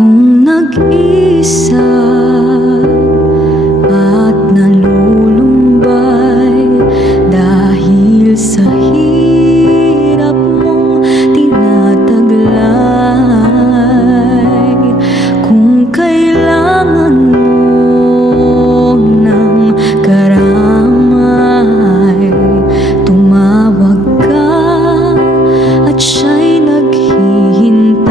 Kung nag-isa at nalulumbay dahil sa hirap mong tinataglay, kung kailangan mo ng karamay, tumawag ka at siya'y naghihintay.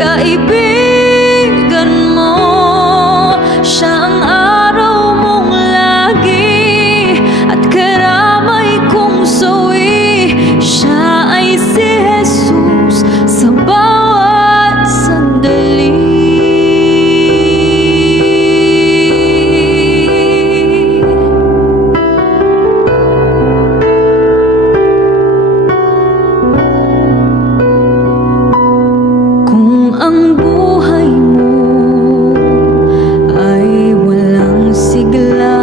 Kaibigan mo, siya ang araw mong lagi at karamay kong sawi. Siya ay si Jesus sa bawat sandali. Kung ang buhay mo ay walang sigla,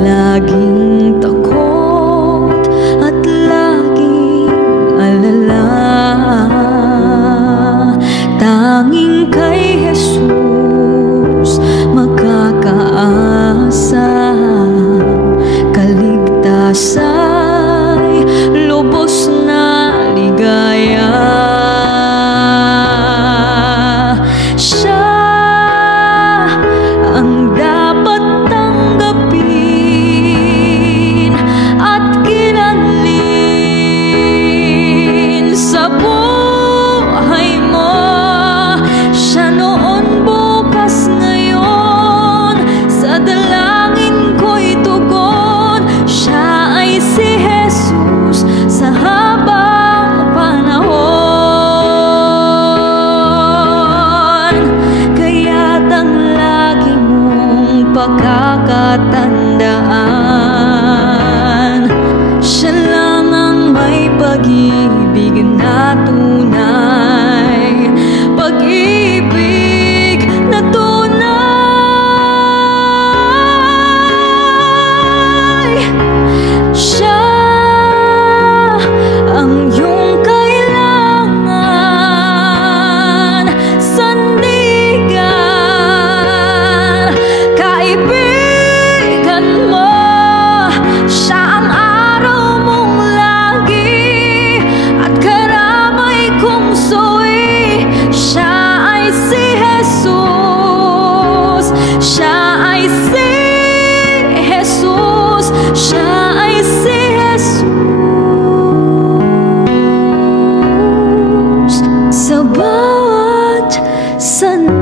laging takot at laging alala, tanging kay Jesus makakaasa. Kaligtasa'y lubos na ligaya. Pagkakatandaan, siya lang ang may pag-ibig na tunay, pag-ibig na tunay. Siya ang iyong kailangan, sandigan, kaibigan mo. Siya ang araw mong lagi at karamay kong sawi. Siya ay si Jesus. Siya ay si Jesus. Siya ay si Jesus sa bawat sandali.